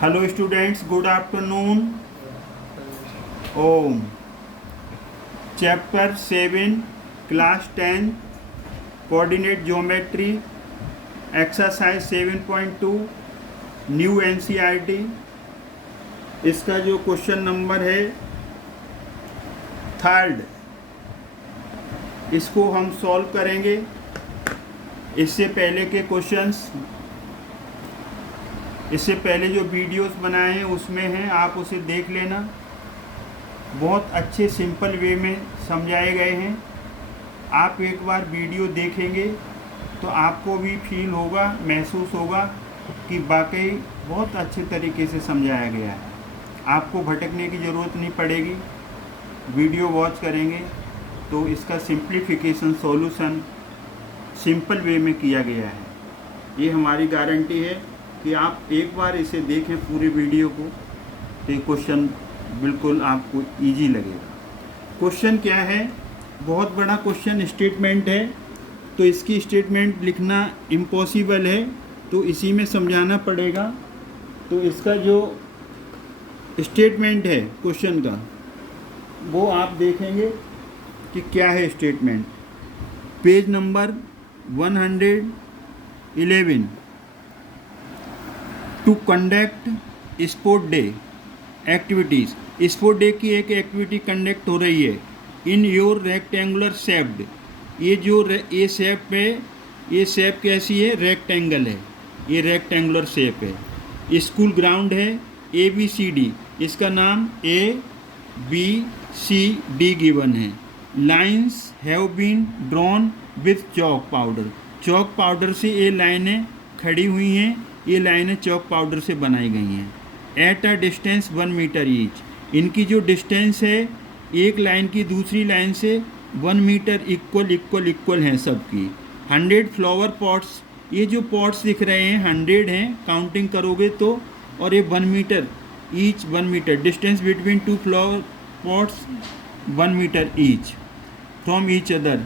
Hello students, good afternoon. Om. Chapter 7, Class 10, Coordinate Geometry, Exercise 7.2, New NCERT. इसका जो question number है 3rd, इसको हम सॉल्व करेंगे। इससे पहले जो वीडियोस बनाए हैं उसमें हैं, आप उसे देख लेना। बहुत अच्छे सिंपल वे में समझाए गए हैं। आप एक बार वीडियो देखेंगे तो आपको भी फील होगा, महसूस होगा कि वाकई बहुत अच्छे तरीके से समझाया गया है। आपको भटकने की ज़रूरत नहीं पड़ेगी। वीडियो वॉच करेंगे तो इसका सिंप्लीफिकेशन सॉल्यूशन सिंपल वे में किया गया है। ये हमारी गारंटी है कि आप एक बार इसे देखें पूरी वीडियो को तो ये क्वेश्चन बिल्कुल आपको इजी लगेगा। क्वेश्चन क्या है? बहुत बड़ा क्वेश्चन स्टेटमेंट है, तो इसकी स्टेटमेंट लिखना इम्पॉसिबल है, तो इसी में समझाना पड़ेगा। तो इसका जो स्टेटमेंट है क्वेश्चन का वो आप देखेंगे कि क्या है statement. Page number 111। To conduct sport day activities. Sport day की एक एक्टिविटी कंडक्ट हो रही है इन योर रेक्टेंगुलर शेप्ड। ये जो ये शेप है, ये शेप कैसी है? रेक्टेंगल है। ये रेक्टेंगुलर शेप है। स्कूल ग्राउंड है ABCD। इसका नाम ABCD गिवन है। Lines have been drawn with chalk powder. Chalk powder से ये लाइनें खड़ी हुई हैं। ये लाइनें चॉक पाउडर से बनाई गई हैं। At a distance 1 metre each. इनकी जो डिस्टेंस है एक लाइन की दूसरी लाइन से 1 मीटर इक्वल हैं सबकी। 100 फ्लावर पॉट्स। ये जो पॉट्स दिख रहे हैं 100 हैं, काउंटिंग करोगे तो। और ये 1 metre each, 1 metre distance between 2 flower pots 1 metre each from each other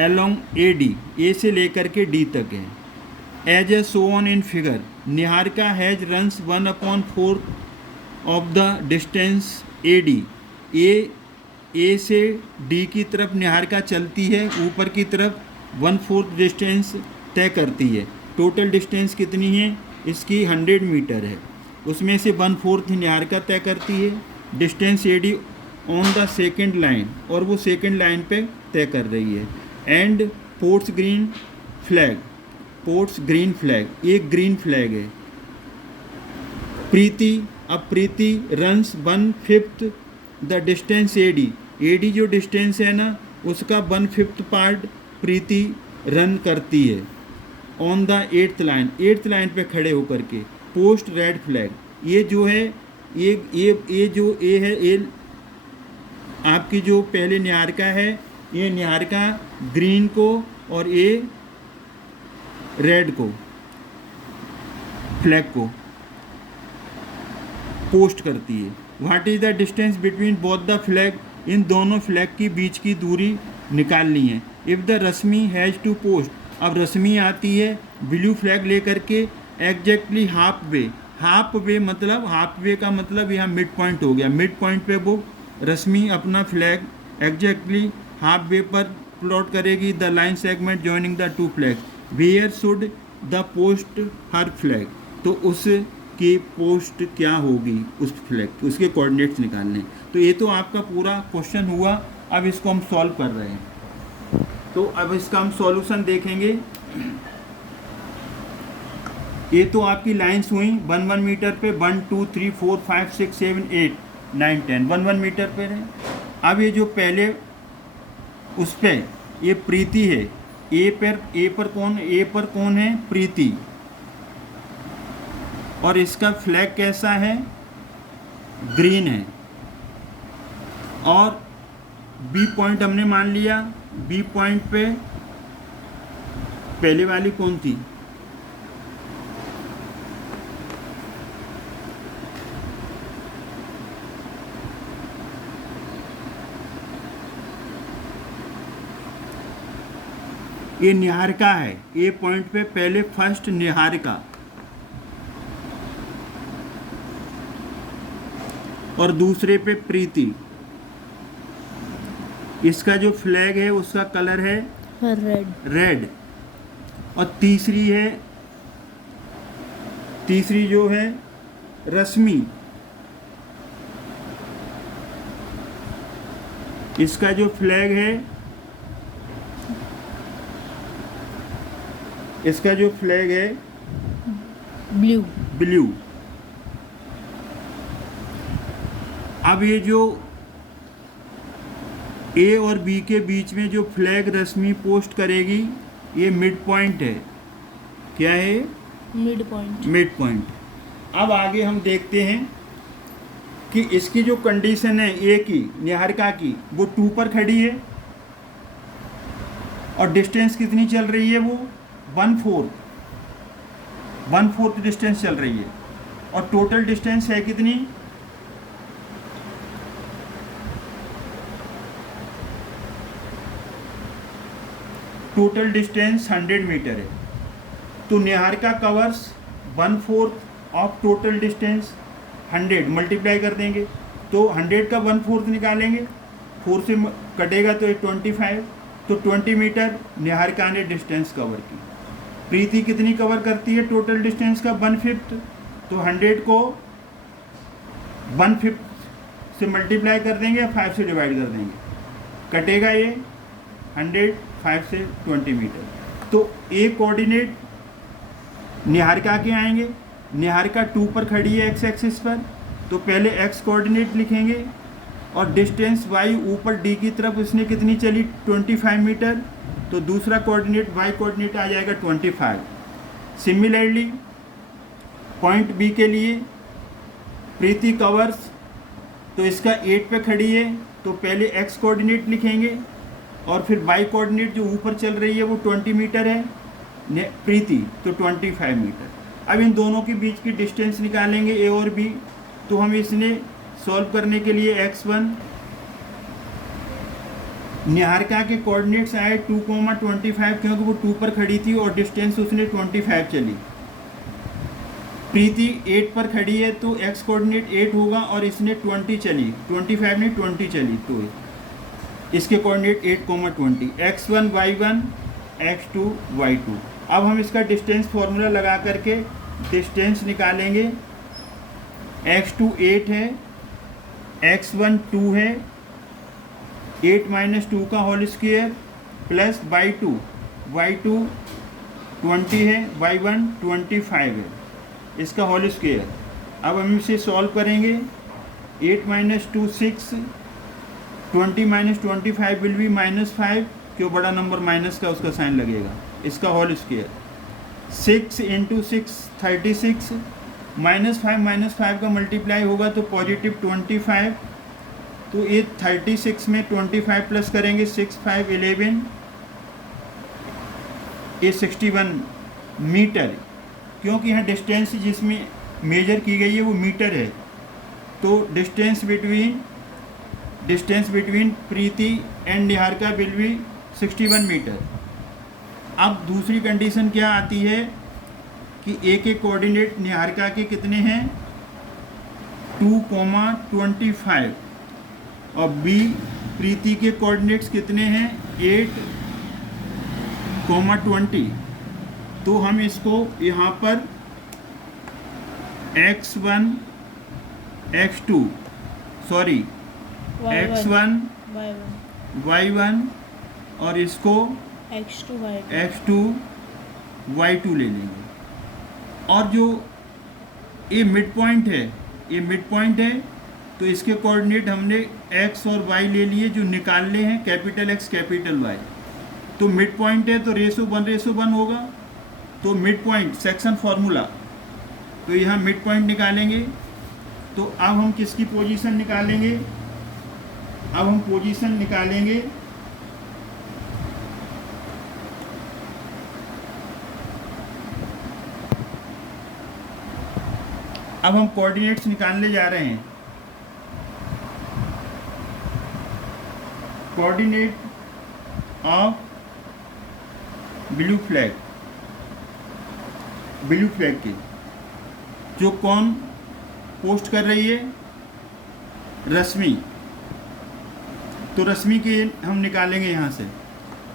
along AD। A से लेकर के D तक है। As a so on in figure, Niharika has runs 1/4 of the distance AD। A से D की तरफ निहारिका चलती है, ऊपर की तरफ 1/4 डिस्टेंस तय करती है। टोटल डिस्टेंस कितनी है इसकी? 100 मीटर है। उसमें से 1/4 निहारिका तय करती है। Distance AD on the second line, और वो सेकेंड लाइन पे तय कर रही है। And ports green flag. Ports green flag, एक ग्रीन फ्लैग है। प्रीति, अब प्रीति रन्स 1/5 द डिस्टेंस AD जो डिस्टेंस है ना उसका 1/5 पार्ट प्रीति रन करती है। On the 8th line, 8th line पे खड़े होकर के। पोस्ट रेड फ्लैग, ये जो है ये जो ए है, ए आपकी जो पहले निहारिका है, ये निहारिका ग्रीन को और ए रेड को, फ्लैग को पोस्ट करती है। What is the distance between both the flag. इन दोनों फ्लैग की बीच की दूरी निकालनी है। If the Rashmi has to post, अब रश्मि आती है ब्लू फ्लैग लेकर के exactly halfway. Halfway मतलब, हाफ वे का मतलब यहाँ मिड पॉइंट हो गया। मिड पॉइंट पे वो रश्मि अपना फ्लैग एग्जैक्टली हाफ वे पर प्लॉट करेगी। The line segment joining the 2 flag. Where should the post her flag, तो उसकी पोस्ट क्या होगी उस फ्लैग, उसके कोऑर्डिनेट्स निकालने। तो ये तो आपका पूरा क्वेश्चन हुआ। अब इसको हम सॉल्व कर रहे हैं, तो अब इसका हम सॉल्यूशन देखेंगे। ये तो आपकी लाइंस हुई 1 मीटर पे, 1 2 3 4 5 6 7 8 9 10 1 मीटर पे है। अब ये जो पहले उस पे ये प्रीति है, ए पर कौन है? प्रीति। और इसका फ्लैग कैसा है? ग्रीन है। और बी पॉइंट हमने मान लिया। बी पॉइंट पे पहले वाली कौन थी? ये निहारिका है। ए पॉइंट पे पहले फर्स्ट निहारिका, और दूसरे पे प्रीति। इसका जो फ्लैग है उसका कलर है रेड। और तीसरी जो है रश्मि, इसका जो फ्लैग है, इसका जो फ्लैग है ब्लू। अब ये जो ए और बी के बीच में जो फ्लैग रश्मि पोस्ट करेगी ये मिड पॉइंट है। क्या है? Mid point. अब आगे हम देखते हैं कि इसकी जो कंडीशन है ए की, निहारिका की, वो 2 पर खड़ी है और डिस्टेंस कितनी चल रही है? वो 1/4 डिस्टेंस चल रही है। और टोटल डिस्टेंस है कितनी? टोटल डिस्टेंस 100 मीटर है। तो Niharika covers 1/4 of total distance. 100 multiply कर देंगे तो 100 का 1/4 निकालेंगे, 4 से कटेगा तो 25। तो 20 मीटर निहारिका ने डिस्टेंस कवर की। प्रीति कितनी कवर करती है टोटल डिस्टेंस का? 1/5। तो 100 को 1/5 से मल्टीप्लाई कर देंगे या 5 से डिवाइड कर देंगे, कटेगा ये 100 5 से 20 मीटर। तो ए कोऑर्डिनेट निहारिका के आएंगे। निहारिका 2 पर खड़ी है एक्स एक्सिस पर, तो पहले एक्स कोऑर्डिनेट लिखेंगे और डिस्टेंस वाई ऊपर डी की तरफ उसने कितनी चली? 25 मीटर। तो दूसरा कोऑर्डिनेट वाई कोऑर्डिनेट आ जाएगा 25। सिमिलरली पॉइंट बी के लिए प्रीति कवर्स, तो इसका 8 पे खड़ी है, तो पहले एक्स कोऑर्डिनेट लिखेंगे और फिर वाई कोऑर्डिनेट जो ऊपर चल रही है वो 20 मीटर है प्रीति, तो 25 मीटर। अब इन दोनों के बीच की डिस्टेंस निकालेंगे ए और बी। तो हम इसने सॉल्व करने के लिए x1, निहारिका के कोऑर्डिनेट्स आए 2,25 क्योंकि वो 2 पर खड़ी थी और डिस्टेंस उसने 25 चली। प्रीति 8 पर खड़ी है तो x कोऑर्डिनेट 8 होगा और इसने 20 चली, 25 ने 20 चली, तो इसके coordinate 8,20, x1 y1 x2 y2। अब हम इसका डिस्टेंस फॉर्मूला लगा करके डिस्टेंस निकालेंगे। x2 8 है, x1 2 है, 8 - 2 का होल स्क्वायर प्लस y2 20 है, y1 25 है, इसका होल स्क्वायर। अब हम इसे सॉल्व करेंगे। 8 - 2 6, 20 - 25 विल बी -5, क्यों बड़ा नंबर माइनस का उसका साइन लगेगा, इसका होल स्क्वायर। 6 × 6 36, -5 का मल्टीप्लाई होगा तो पॉजिटिव 25। तो ये 36 में 25 प्लस करेंगे 6 5 11, ये 61 मीटर, क्योंकि यहाँ डिस्टेंस जिसमें मेजर की गई है वो मीटर है। तो distance between Preeti and Niharika will be 61 metre. अब दूसरी कंडीशन क्या आती है कि ए के कोऑर्डिनेट निहारिका के कितने हैं? 2,25 और बी प्रीति के कोऑर्डिनेट्स कितने हैं? 8,20। तो हम इसको यहाँ पर x1 x2 sorry x1 y1 और इसको x2 y2 ले लेंगे। और जो ये मिड पॉइंट है, तो इसके कोऑर्डिनेट हमने x और y ले लिए जो निकालने हैं, कैपिटल X कैपिटल Y। तो मिड पॉइंट है तो रेशो 1:1 होगा। तो मिड पॉइंट सेक्शन फार्मूला, तो यहाँ मिड पॉइंट निकालेंगे। तो अब हम किसकी पोजीशन निकालेंगे? अब हम पोजीशन निकालेंगे अब हम कोऑर्डिनेट्स निकालने जा रहे हैं। कोऑर्डिनेट ऑफ ब्लू फ्लैग के जो कौन पोस्ट कर रही है? रश्मि, तो रश्मि के हम निकालेंगे यहाँ से।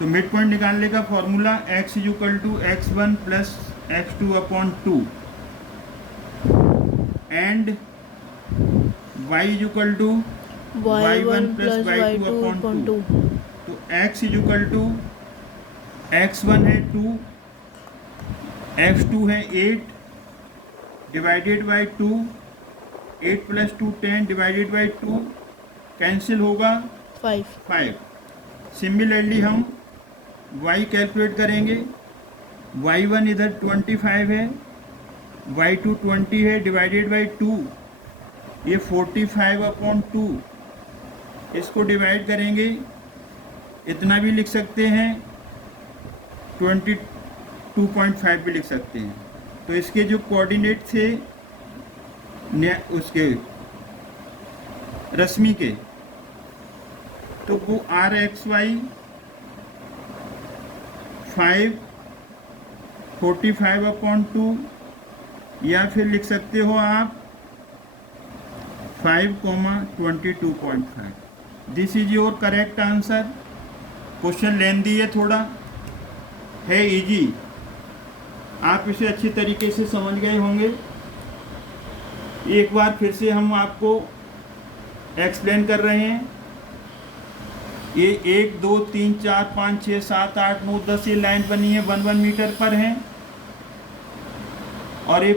तो मिड पॉइंट निकालने का formula x = x1 + x2/2 and y = y1 + y2/2। तो x = x1 है 2, x2 है 8 divided by 2, 8 + 2 10 divided by 2, cancel होगा 5। सिमिलरली हम y कैलकुलेट करेंगे। y1 इधर 25 है, y2 20 है डिवाइडेड बाई 2, ये 45/2, इसको डिवाइड करेंगे, इतना भी लिख सकते हैं, 22.5 भी लिख सकते हैं। तो इसके जो कोऑर्डिनेट थे उसके रश्मि के, तो वो RXY 5 45/2 या फिर लिख सकते हो आप 5, 22.5। This is your correct answer. Question lengthy है, थोड़ा है इजी, आप इसे अच्छी तरीके से समझ गए होंगे। एक बार फिर से हम आपको एक्सप्लेन कर रहे हैं। ये 1 2 3 4 5 6 7 8 9 10 ये लाइन बनी है, 1 मीटर पर है, और ये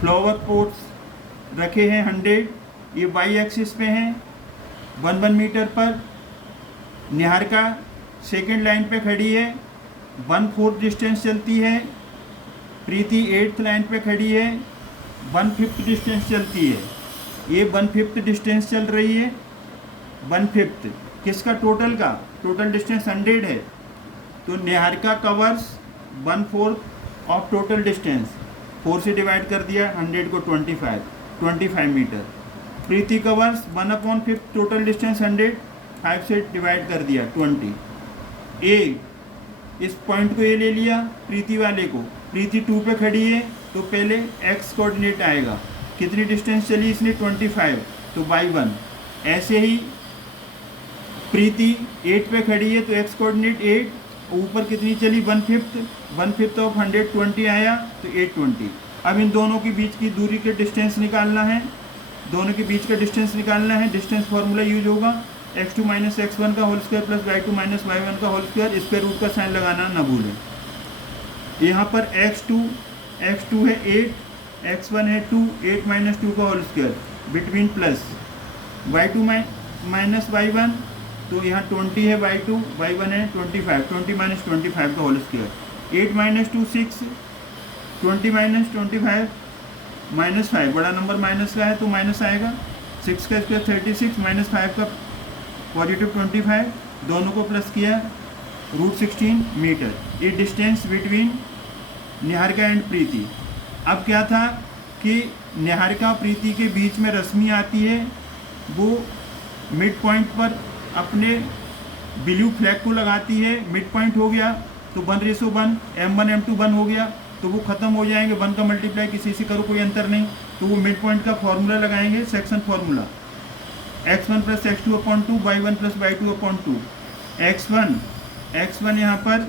फ्लावर पोट्स रखे हैं 100, ये वाई एक्सिस पे हैं 1 मीटर पर। निहारिका सेकेंड लाइन पे खड़ी है, 1/4 डिस्टेंस चलती है। प्रीति 8th लाइन पे खड़ी है, 1/5 डिस्टेंस चलती है। ये 1/5 डिस्टेंस चल रही है, 1/5 किसका? टोटल का। टोटल डिस्टेंस 100 है, तो Niharika covers 1/4 of total distance, 4 से डिवाइड कर दिया 100 को, 25 मीटर। प्रीति कवर्स 1/5 टोटल डिस्टेंस 100, 5 से डिवाइड कर दिया 20। ए इस पॉइंट को ये ले लिया, प्रीति वाले को। प्रीति 2 पे खड़ी है, तो पहले x कोऑर्डिनेट आएगा, कितनी डिस्टेंस चली इसने? 25, तो y1। ऐसे ही प्रीति 8 पे खड़ी है, तो x कोऑर्डिनेट 8, ऊपर कितनी चली? 1/5 ऑफ 100 20 आया, तो 820। अब इन दोनों के बीच की दूरी के डिस्टेंस निकालना है, दोनों के बीच का डिस्टेंस निकालना है। डिस्टेंस फार्मूला यूज होगा x2 - x1 का whole square plus y2 - y1 का होल स्क्वायर, स्क्वायर रूट का साइन लगाना ना भूलें। यहाँ पर x2 है 8, x1 है 2, 8 - 2 का whole square between plus y2 - y1, तो यहाँ 20 है y2, y1 है 25, 20 - 25 का होल स्क्वायर। 8 - 2 6, 20 - 25 -5, बड़ा नंबर माइनस का है तो माइनस आएगा। 6 का स्क्वायर 36, -5 का पॉजिटिव 25, दोनों को प्लस किया, √16 मीटर। ये डिस्टेंस बिटवीन निहारिका एंड प्रीति। अब क्या था कि निहारिका और प्रीति के बीच में रश्मि आती है, वो मिड पॉइंट पर अपने ब्लू फ्लैग को लगाती है। मिड पॉइंट हो गया तो 1:1, m1 m2 1 हो गया, तो वो ख़त्म हो जाएंगे। 1 का मल्टीप्लाई किसी से करो कोई अंतर नहीं, तो वो मिड पॉइंट का फॉर्मूला लगाएंगे, section formula x1 + x2/2, y1 + y2/2। x1 यहाँ पर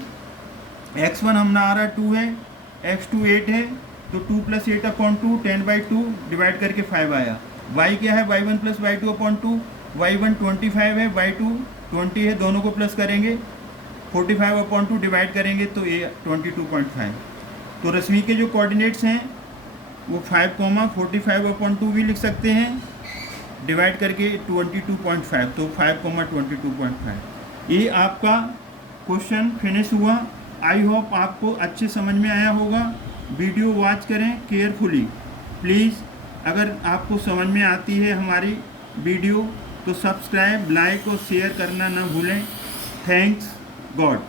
x1 हमारा 2 है, x2 8 है, तो 2 + 8/2 10/2 डिवाइड करके 5 आया। y क्या है? y1 + y2/2, y1 25 है, y2 20 है, दोनों को प्लस करेंगे, 45/2 डिवाइड करेंगे, तो ये 22.5। तो रश्मि के जो कोऑर्डिनेट्स हैं वो 5, 45/2 भी लिख सकते हैं, डिवाइड करके 22.5, तो 5, 22.5। ये आपका क्वेश्चन फिनिश हुआ। आई होप आपको अच्छे समझ में आया होगा। वीडियो वॉच करें केयरफुली प्लीज़। अगर आपको समझ में आती है हमारी वीडियो तो सब्सक्राइब, लाइक और शेयर करना ना भूलें। Thanks God.